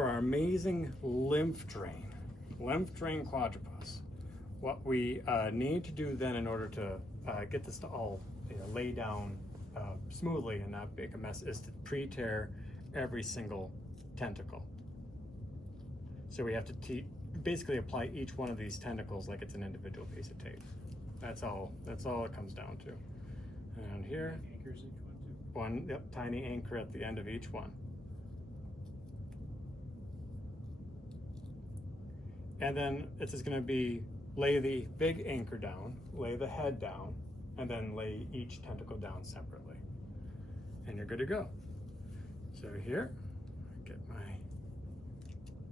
for our amazing lymph drain quadrupus, what we need to do then in order to get this to all lay down smoothly and not make a mess is to pre-tear every single tentacle. So we have to basically apply each one of these tentacles like it's an individual piece of tape. That's all it comes down to. And here, Anchors each one too. one tiny anchor at the end of each one. And then it's just going to be lay the big anchor down, lay the head down, and then lay each tentacle down separately. And you're good to go. So here, get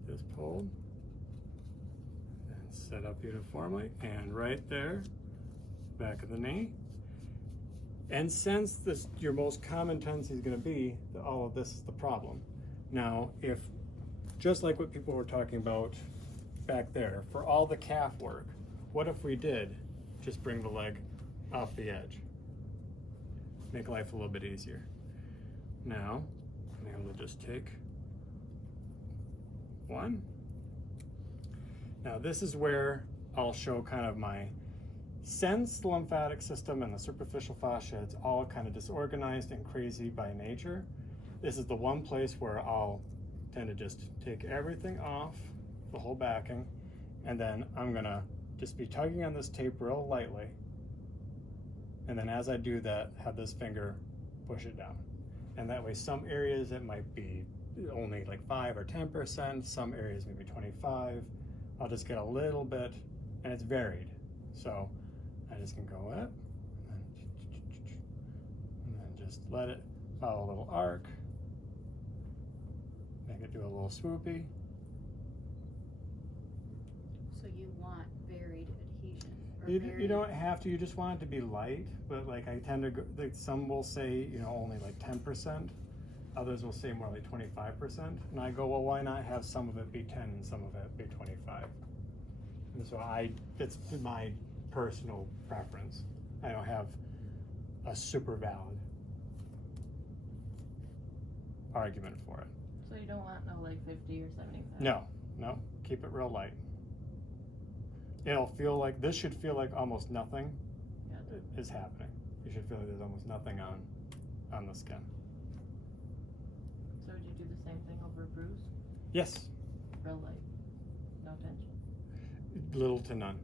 this pulled and set up uniformly, and right there, back of the knee. And since your most common tendency is going to be that all of this is the problem. Now, if just like what people were talking about back there, for all the calf work, what if we did just bring the leg off the edge? Make life a little bit easier. Now, I'm able to just take one. Now this is where I'll show kind of since the lymphatic system and the superficial fascia, it's all kind of disorganized and crazy by nature. This is the one place where I'll tend to just take everything off, the whole backing, and then I'm gonna just be tugging on this tape real lightly. And then as I do that, have this finger push it down. And that way some areas it might be only like 5 or 10%, some areas maybe 25. I'll just get a little bit, and it's varied. So I just can go up, and then just let it follow a little arc. Make it do a little swoopy. So you want varied adhesion? You don't have to, you just want it to be light, but like I tend to go, like some will say, only like 10%, others will say more like 25%, and I go, well, why not have some of it be 10 and some of it be 25? And so it's my personal preference. I don't have a super valid argument for it. So you don't want no like 50 or 75? No, keep it real light. It'll feel like, this should feel like almost nothing is happening. You should feel like there's almost nothing on the skin. So would you do the same thing over a bruise? Yes. Real light, no tension? Little to none.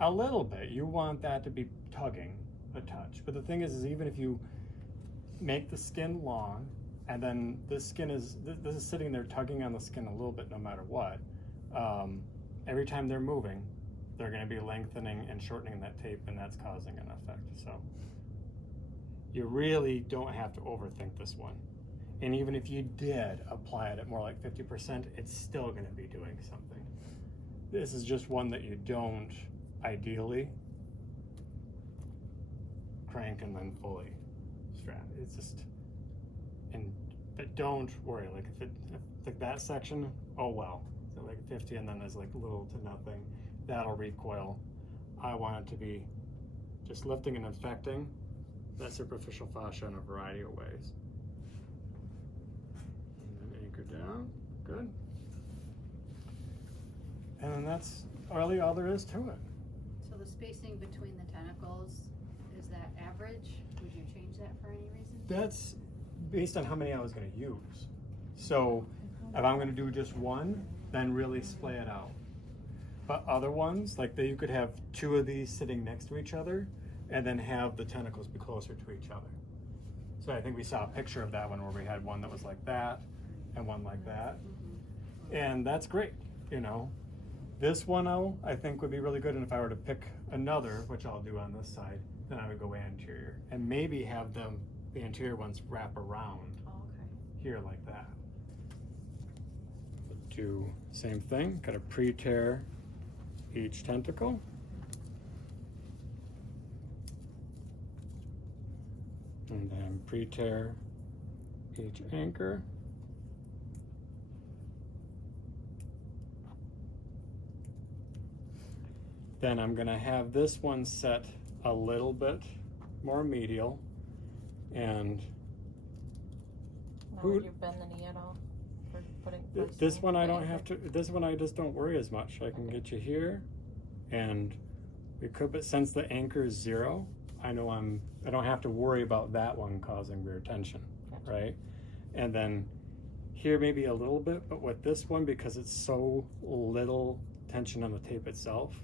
A little bit. You want that to be tugging a touch. But the thing is even if you make the skin long, and then this is sitting there tugging on the skin a little bit no matter what, every time they're moving, they're going to be lengthening and shortening that tape, and that's causing an effect. So you really don't have to overthink this one. And even if you did apply it at more like 50%, it's still going to be doing something. This is just one that you don't ideally crank and then fully strap. It's just, but don't worry, like if that section, oh well. So like 50 and then there's like little to nothing, that'll recoil. I want it to be just lifting and infecting that superficial fascia in a variety of ways. And then anchor down, good. And then that's really all there is to it. So the spacing between the tentacles, is that average? Would you change that for any reason? That's based on how many I was going to use. So if I'm going to do just one, then really splay it out. But other ones, like you could have 2 of these sitting next to each other and then have the tentacles be closer to each other. So I think we saw a picture of that one where we had one that was like that and one like that. And that's great, This one I think would be really good, and if I were to pick another, which I'll do on this side, then I would go anterior and maybe have the anterior ones wrap around here like that. Do same thing, got to pre-tear each tentacle. And then pre-tear each anchor. Then I'm going to have this one set a little bit more medial. And now would you bend the knee at all? for putting. This one I don't have to, this one I just don't worry as much. I can get you here, and we could, but since the anchor is 0, I know I don't have to worry about that one causing rear tension, right? And then here maybe a little bit, but with this one, because it's so little tension on the tape itself,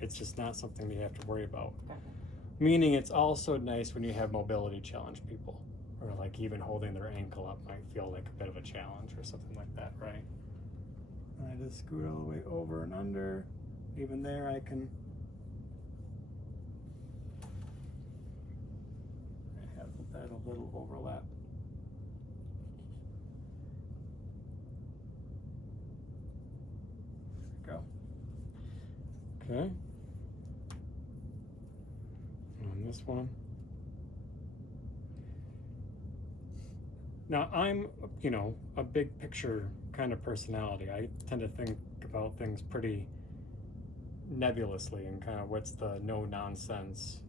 it's just not something you have to worry about. Meaning it's also nice when you have mobility challenge people, or like even holding their ankle up might feel like a bit of a challenge or something like that, right? And I just scoot all the way over and under. Even there I can have that a little overlap. There we go. Okay. On this one. Now I'm, a big picture kind of personality. I tend to think about things pretty nebulously and kind of what's the no nonsense,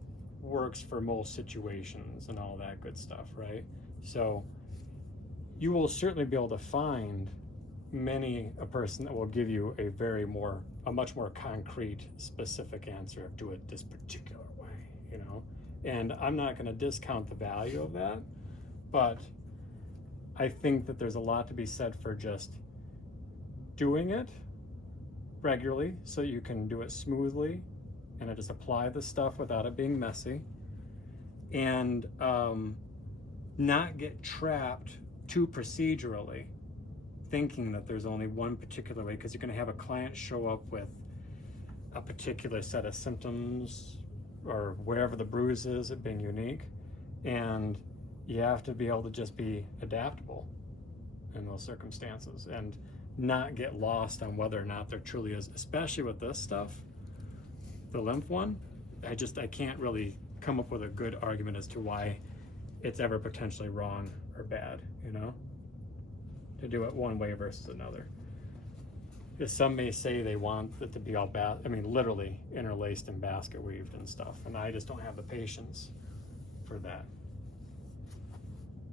works for most situations and all that good stuff, right? So you will certainly be able to find a person that will give you a much more concrete, specific answer of do it this particular way, and I'm not going to discount the value of that, but I think that there's a lot to be said for just doing it regularly so you can do it smoothly and just apply the stuff without it being messy, and not get trapped too procedurally thinking that there's only one particular way, because you're going to have a client show up with a particular set of symptoms or wherever the bruise is, it being unique, and you have to be able to just be adaptable in those circumstances and not get lost on whether or not there truly is, especially with this stuff, the lymph one. I can't really come up with a good argument as to why it's ever potentially wrong or bad, to do it one way versus another. Because some may say they want it to be all literally interlaced and basket weaved and stuff, and I just don't have the patience for that.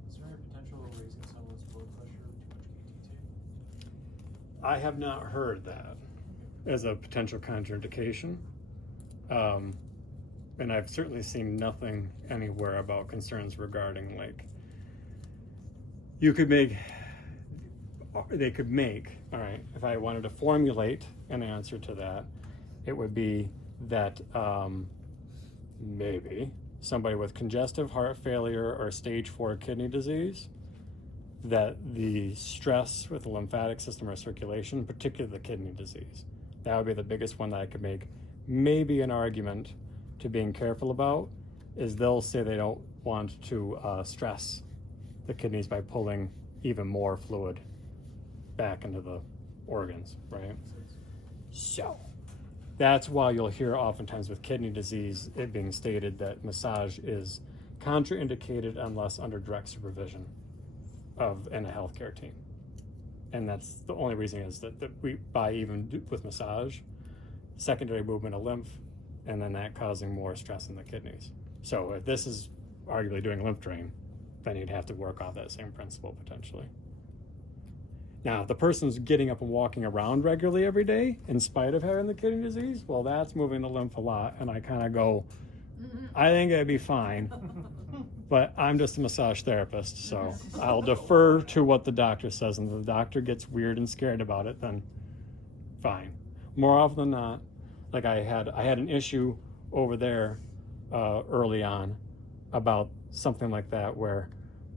Is there any potential of raising someone's blood pressure with too much KT tape? I have not heard that as a potential contraindication. And I've certainly seen nothing anywhere about concerns regarding, like, they could make, all right, if I wanted to formulate an answer to that, it would be that maybe somebody with congestive heart failure or stage 4 kidney disease, that the stress with the lymphatic system or circulation, particularly the kidney disease, that would be the biggest one that I could make maybe an argument to being careful about, is they'll say they don't want to stress the kidneys by pulling even more fluid back into the organs, right? So that's why you'll hear oftentimes with kidney disease it being stated that massage is contraindicated unless under direct supervision in a healthcare team. And that's the only reason is that with massage, secondary movement of lymph, and then that causing more stress in the kidneys. So if this is arguably doing lymph drain, then you'd have to work off that same principle potentially. Now, if the person's getting up and walking around regularly every day in spite of having the kidney disease, well, that's moving the lymph a lot, and I kind of go, I think it'd be fine, but I'm just a massage therapist, so I'll defer to what the doctor says, and if the doctor gets weird and scared about it, then fine. More often than not, like I had an issue over there early on about something like that, where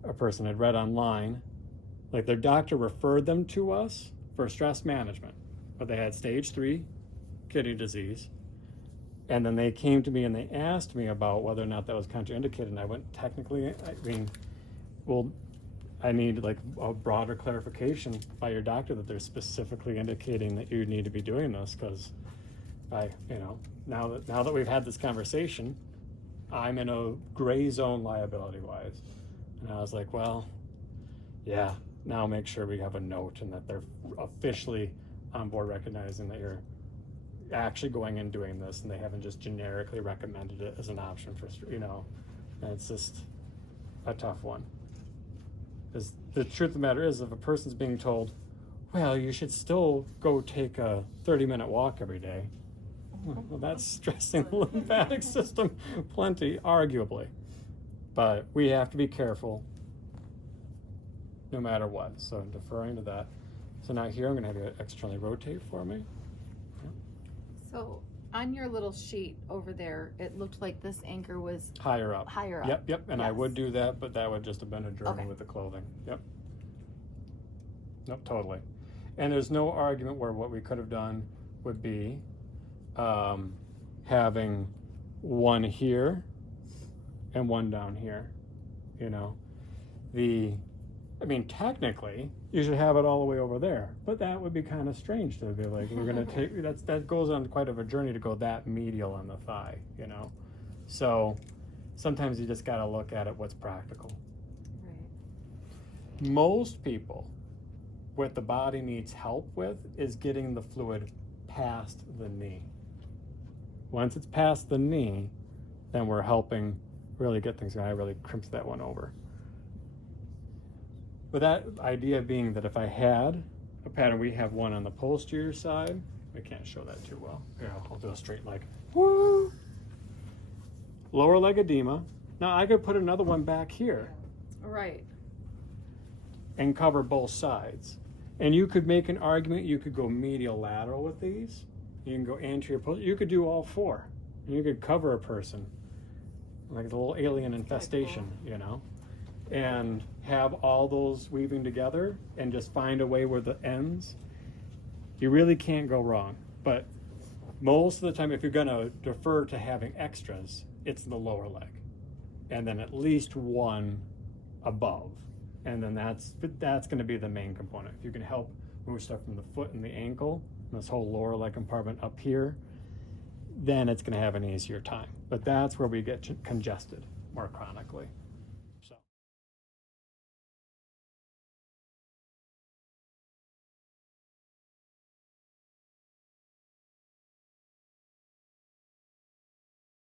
a person had read online, like their doctor referred them to us for stress management, but they had stage 3 kidney disease. And then they came to me and they asked me about whether or not that was contraindicated. And I went, technically, I need like a broader clarification by your doctor that they're specifically indicating that you need to be doing this, because now that we've had this conversation, I'm in a gray zone liability wise. And I was like, well, yeah, now make sure we have a note and that they're officially on board recognizing that you're actually going and doing this, and they haven't just generically recommended it as an option for, and it's just a tough one. Is the truth of the matter is, if a person's being told, well, you should still go take a 30-minute walk every day, well, that's stressing the lymphatic system plenty, arguably. But we have to be careful no matter what. So deferring to that. So now here I'm going to have you externally rotate for me. So on your little sheet over there, it looked like this anchor was Higher up. higher up. Yep. And I Yes. would do that, but that would just have been a journey Okay. with the clothing. Yep. Nope, totally. And there's no argument where what we could have done would be having one here and one down here. You know, I mean, technically, you should have it all the way over there, but that would be kind of strange to be like, we're going to take, that goes on quite of a journey to go that medial on the thigh, you know? So sometimes you just got to look at it, what's practical. Right. Most people, what the body needs help with is getting the fluid past the knee. Once it's past the knee, then we're helping really get things going. I really crimped that one over. But that idea being that if I had a pattern, we have one on the posterior side. I can't show that too well. Here, I'll do a straight leg. Woo! Lower leg edema. Now I could put another one back here Right. and cover both sides. And you could make an argument, you could go medial lateral with these. You can go anterior, you could do all four. And you could cover a person like a little alien infestation, you know, and have all those weaving together and just find a way where the ends. You really can't go wrong. But most of the time, if you're gonna defer to having extras, it's the lower leg. And then at least one above. And then that's gonna be the main component. If you can help move stuff from the foot and the ankle, and this whole lower leg compartment up here, then it's gonna have an easier time. But that's where we get congested more chronically.